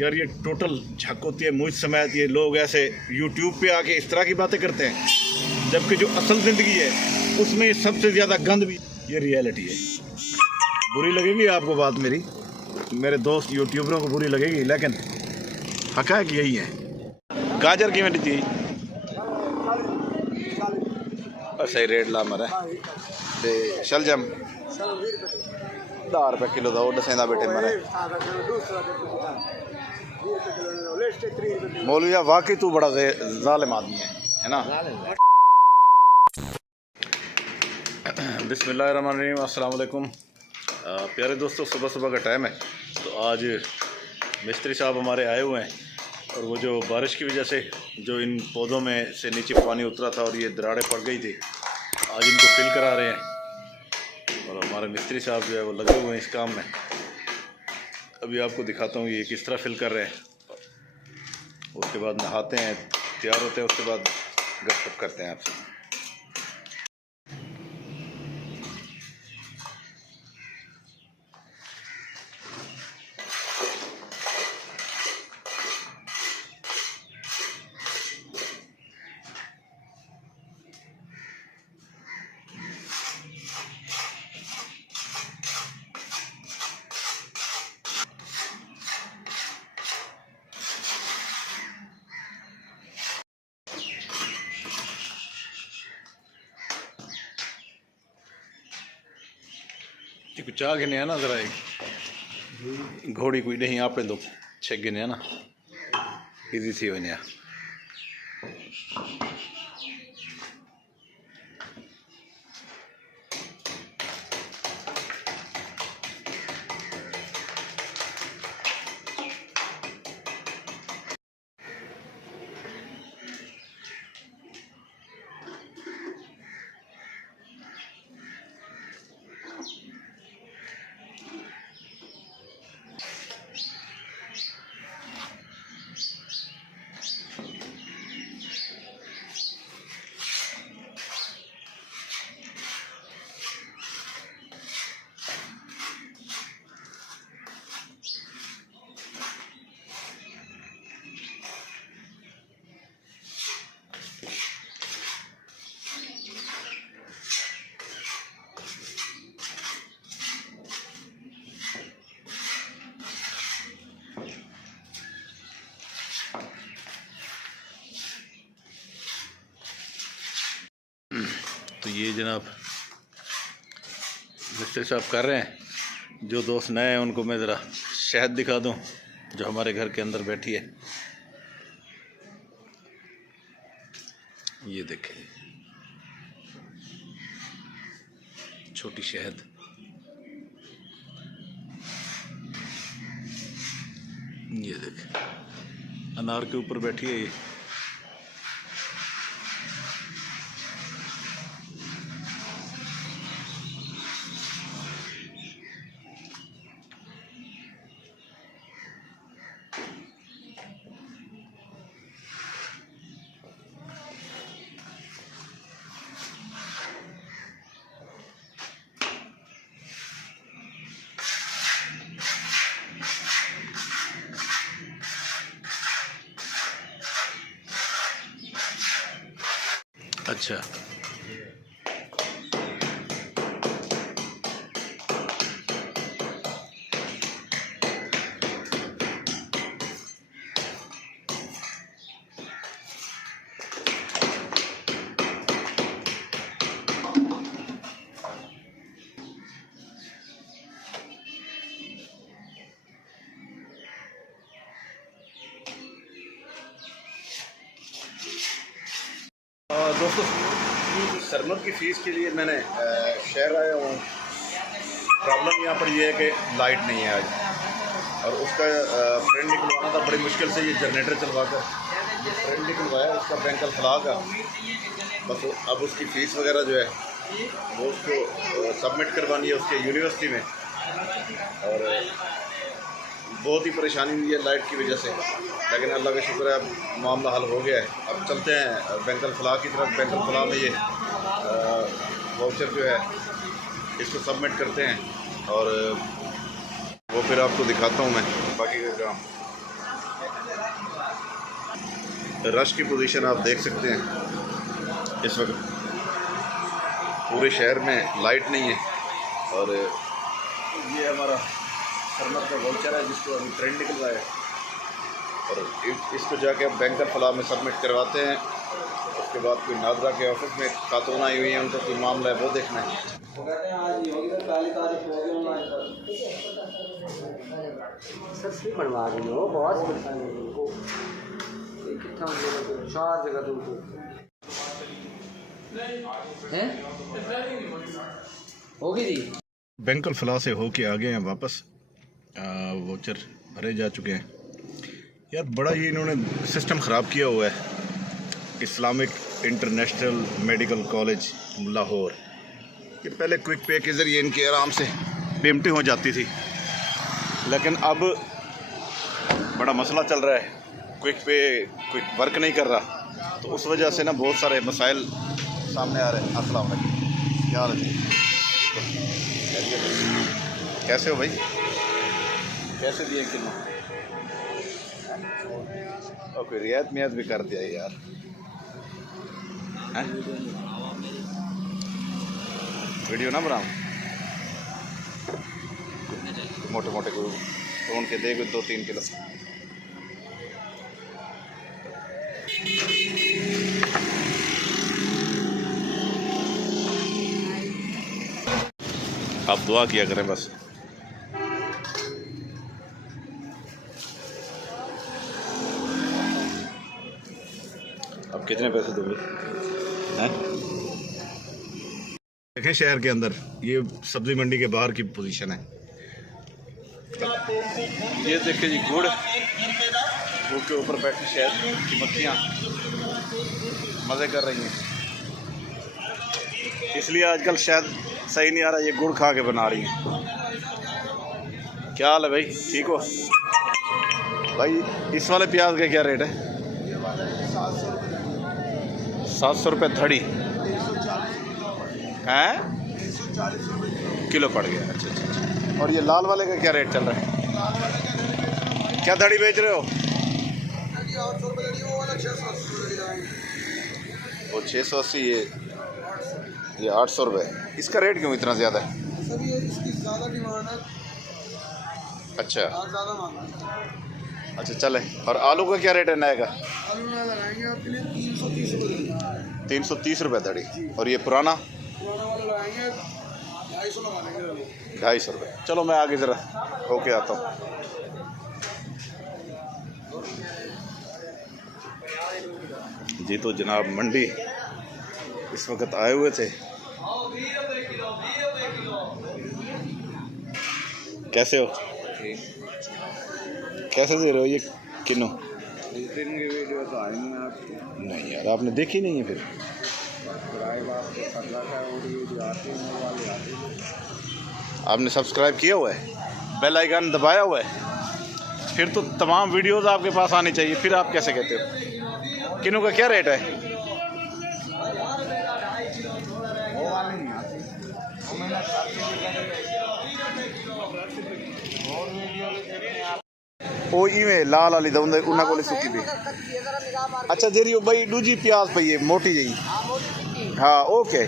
यार ये टोटल झक होती है मुझ समेत। ये लोग ऐसे यूट्यूब पे आके इस तरह की बातें करते हैं, जबकि जो असल ज़िंदगी है उसमें सबसे ज़्यादा गंद भी। ये रियलिटी है। बुरी लगेगी आपको बात मेरी, मेरे दोस्त यूट्यूबरों को बुरी लगेगी, लेकिन हक़ाइक़ यही है। गाजर की मिट्टी थी सही रेट ला मरा ते शलजम 10 रुपये किलो था। वो दसेंदा बैठे मरे मौलविया। वाकई तू बड़ा ज़ालिम आदमी है ना। बिस्मिल्लाहिर्रहमानिर्रहीम, अस्सलाम वालेकुम। प्यारे दोस्तों, सुबह सुबह का टाइम है, तो आज मिस्त्री साहब हमारे आए हुए हैं और वो जो बारिश की वजह से जो इन पौधों में से नीचे पानी उतरा था और ये दरारें पड़ गई थी, आज इनको फिल करा रहे हैं। और हमारे मिस्त्री साहब जो है वो लगे हुए हैं इस काम में। अभी आपको दिखाता हूँ ये किस तरह फिल कर रहे हैं। उसके बाद नहाते हैं, तैयार होते हैं, उसके बाद गपशप करते हैं आपसे। कुछ चाह गिने है ना जरा, एक घोड़ी कोई नहीं आप दो छे गिने है ना, इजी थी वने। तो ये जनाब मिस्त्री साहब कर रहे हैं। जो दोस्त नए हैं उनको मैं ज़रा शहद दिखा दूं जो हमारे घर के अंदर बैठी है। ये देखें, छोटी शहद। ये देखें, अनार के ऊपर बैठी है ये। अच्छा, दोस्तों सरमद की फ़ीस के लिए मैंने शहर आया हूँ। प्रॉब्लम यहाँ पर यह है कि लाइट नहीं है आज, और उसका प्रिंट निकलवाना था बड़ी मुश्किल से। ये जनरेटर चलवा कर ये प्रिंट निकलवाया उसका बैंक अल-फलाह का। बस अब उसकी फ़ीस वगैरह जो है वो उसको सबमिट करवानी है उसके यूनिवर्सिटी में, और बहुत ही परेशानी हुई है लाइट की वजह से। लेकिन अल्लाह का शुक्र है अब मामला हल हो गया है। अब चलते हैं बैंक अल-फलाह की तरफ। बैंक अल-फलाह में ये वाउचर जो है इसको सबमिट करते हैं, और वो फिर आपको दिखाता हूँ मैं बाकी का काम। रश की पोजीशन आप देख सकते हैं। इस वक्त पूरे शहर में लाइट नहीं है और ये हमारा सरमद का वाउचर है जिसको अभी ट्रेन निकल रहा है और इसको जाके अब बैंकर फला में सबमिट करवाते हैं। उसके बाद कोई नादरा के ऑफिस में खातून आई हुई है, उनका कोई मामला है वो देखना है। बनवा रही हो बहुत चार जगह होगी जी। बैंकल फला से होके आ गए हैं वापस, वाउचर भरे जा चुके हैं। यार बड़ा ये इन्होंने सिस्टम ख़राब किया हुआ है। Islamic international medical college Lahore, ये पहले क्विक पे के ज़रिए इनके आराम से पेमेंटें हो जाती थी, लेकिन अब बड़ा मसला चल रहा है, क्विक पे क्विक वर्क नहीं कर रहा, तो उस वजह से ना बहुत सारे मसाइल सामने आ रहे हैं। अस्सलाम वालेकुम, क्या हाल है? कैसे हो भाई? कैसे दिए किलो? और कोई रियायत मियात भी कर दिया यार, हैं? वीडियो ना बनाऊँ, मोटे मोटे को तोड़ के दे 2-3 किलो। आप दुआ किया करें बस। अब कितने पैसे दोगे? हैं? देखें शहर के अंदर ये सब्जी मंडी के बाहर की पोजीशन है। ये देखिए जी, गुड़ के ऊपर बैठी शहद की मक्खियाँ मज़े कर रही हैं। इसलिए आजकल शहद सही नहीं आ रहा, ये गुड़ खा के बना रही हैं। क्या हाल है भाई, ठीक हो भाई? इस वाले प्याज का क्या रेट है? 700 रुपये धड़ी हैं, किलो पड़ गया। अच्छा अच्छा अच्छा। और ये लाल वाले का क्या रेट चल रहा है? क्या धड़ी बेच रहे हो? वो 680, ये 800 रुपये। इसका रेट क्यों इतना ज़्यादा है? अच्छा अच्छा, चले। और आलू का क्या रेट है नए का? आलू ना लगाएंगे आपके लिए 330 रुपये, 330 रुपये धड़ी। और ये पुराना वाला लगाएंगे 250 लगा लेंगे, 250 रुपये। चलो मैं आगे ज़रा होके आता हूँ। जी तो जनाब मंडी इस वक्त आए हुए थे। कैसे हो? कैसे दे रहे हो ये किलो? वीडियो तो आई नहीं आपकी। नहीं यार, आपने देखी नहीं है फिर? आपने सब्सक्राइब किया हुआ है, बेल आइकन दबाया हुआ है, फिर तो तमाम वीडियोस आपके पास आनी चाहिए। फिर आप कैसे कहते हो? किलो का क्या रेट है? ओ इवें लाल वाली दउंदे उन्ना कोले सुकी भी। अच्छा जेरी भाई दूजी प्याज पई है मोटी जी। हाँ ओके।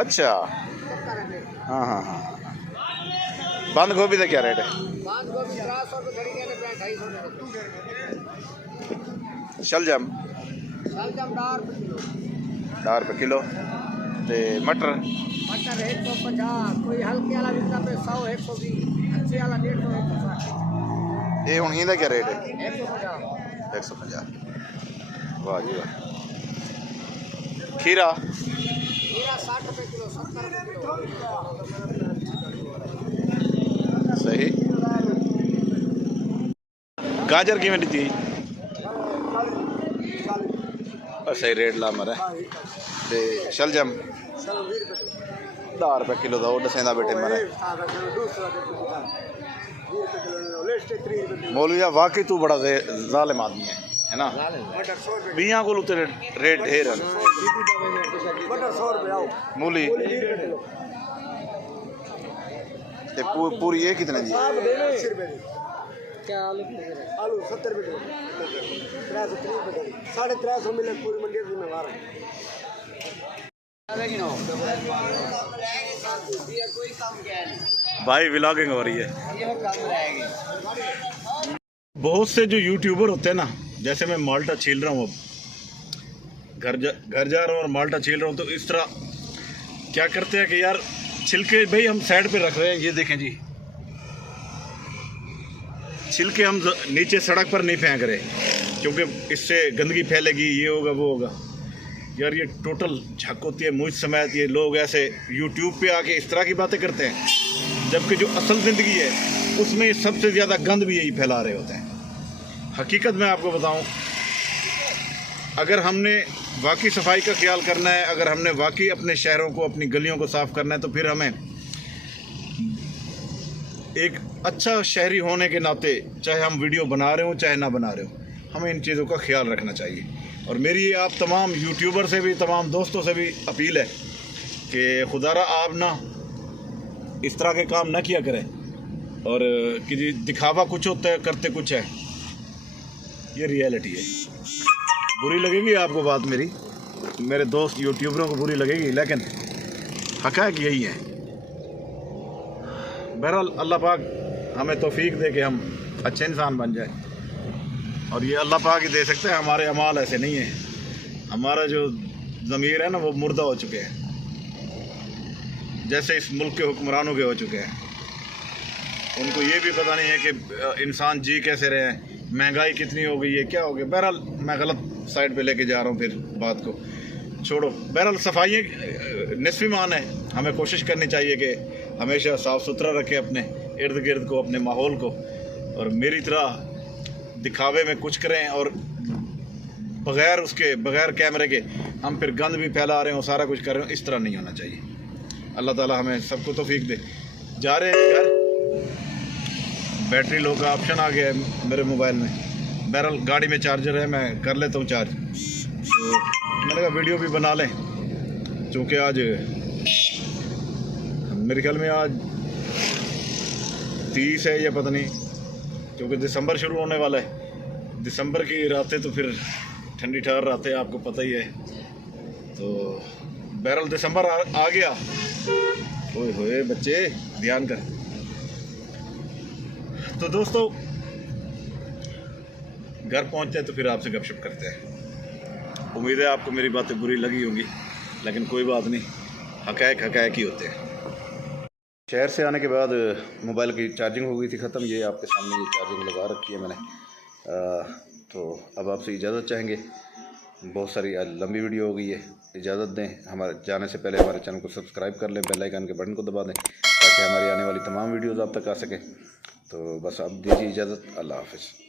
अच्छा हाँ हाँ हाँ। बंद गोभी का क्या रेट है? शलजम 10 रुपये किलो। मटर 150, कोई हल्के वाला बिकता पे 100, 120, अच्छे वाला 150, 160। ये हुण इहदा क्या रेट है? 150। 150। वाह जी वाह। खीरा 60 रुपये किलो, 70 रुपये किलो। सही। गाजर की में दी सही रेट ला मरा। शलजम 10 रुपये किलो का वो दसेंदा बैठे मरे। मौलविया वाकई तू बड़ा जालिम आदमी है ना? बिया को तेरे रेट ढेर है। मूली पूरी ये कितने दी? 80 रुपये दी। क्या आलू 70 रुपये किलो, 330 रुपये, 350 मिले पूरी मंडी में बाहर। भाई व्लॉगिंग हो रही है। बहुत से जो यूट्यूबर होते हैं ना, जैसे मैं माल्टा छील रहा हूँ, अब घर जा रहा हूँ और माल्टा छील रहा हूँ, तो इस तरह क्या करते हैं कि यार छिलके भाई हम साइड पे रख रहे हैं, ये देखें जी, छिलके हम नीचे सड़क पर नहीं फेंक रहे क्योंकि इससे गंदगी फैलेगी, ये होगा वो होगा। यार ये टोटल झक होती है मुझ समेत। ये लोग ऐसे यूट्यूब पे आके इस तरह की बातें करते हैं, जबकि जो असल ज़िंदगी है उसमें सबसे ज़्यादा गंद भी यही फैला रहे होते हैं। हकीकत में आपको बताऊं, अगर हमने वाकई सफाई का ख्याल करना है, अगर हमने वाकई अपने शहरों को, अपनी गलियों को साफ़ करना है, तो फिर हमें एक अच्छा शहरी होने के नाते, चाहे हम वीडियो बना रहे हो चाहे ना बना रहे हो, हमें इन चीज़ों का ख्याल रखना चाहिए। और मेरी ये आप तमाम यूट्यूबर से भी, तमाम दोस्तों से भी अपील है कि खुदारा आप ना इस तरह के काम ना किया करें, और कि दिखावा कुछ होता है, करते कुछ है। ये रियलिटी है। बुरी लगेगी आपको बात मेरी, मेरे दोस्त यूट्यूबरों को बुरी लगेगी, लेकिन हक़ाइक़ यही है। बहरहाल अल्लाह पाक हमें तौफीक दे कि हम अच्छे इंसान बन जाए, और ये अल्लाह पाक ही दे सकते हैं। हमारे अमाल ऐसे नहीं है, हमारा जो ज़मीर है ना वो मुर्दा हो चुके हैं, जैसे इस मुल्क के हुक्मरानों के हो चुके हैं। उनको ये भी पता नहीं है कि इंसान जी कैसे रहे हैं, महंगाई कितनी हो गई है, क्या हो गया। बहरहाल मैं गलत साइड पे लेके जा रहा हूँ, फिर बात को छोड़ो। बहरहाल सफाई निस्फ़ ईमान है, हमें कोशिश करनी चाहिए कि हमेशा साफ़ सुथरा रखें अपने इर्द गिर्द को, अपने माहौल को, और मेरी तरह दिखावे में कुछ करें और बग़ैर कैमरे के हम फिर गंद भी फैला रहे हो, सारा कुछ कर रहे हो। इस तरह नहीं होना चाहिए। अल्लाह ताला हमें सबको तौफीक दे। जा रहे हैं घर, बैटरी लो का ऑप्शन आ गया है मेरे मोबाइल में। बहरहाल गाड़ी में चार्जर है, मैं कर लेता हूँ चार्ज। तो मैंने कहा वीडियो भी बना लें, चूँकि आज मेरे ख्याल में आज 30 है या पता नहीं, क्योंकि दिसंबर शुरू होने वाला है। दिसंबर की रातें तो फिर ठंडी ठहर रातें, आपको पता ही है। तो बहरहाल दिसंबर आ गया। ओए होए बच्चे ध्यान कर। तो दोस्तों घर पहुंचते हैं तो फिर आपसे गपशप करते हैं। उम्मीद है आपको मेरी बातें बुरी लगी होंगी, लेकिन कोई बात नहीं, हक़ाइक़ ही होते हैं। शहर से आने के बाद मोबाइल की चार्जिंग हो गई थी ख़त्म। ये आपके सामने ये चार्जिंग लगा रखी है मैंने। तो अब आपसे इजाज़त चाहेंगे। बहुत सारी आज लंबी वीडियो हो गई है, इजाज़त दें। हमारे जाने से पहले हमारे चैनल को सब्सक्राइब कर लें, बेल आइकन के बटन को दबा दें ताकि हमारी आने वाली तमाम वीडियोज़ आप तक आ सकें। तो बस अब दीजिए इजाज़त। अल्लाह हाफ़िज़।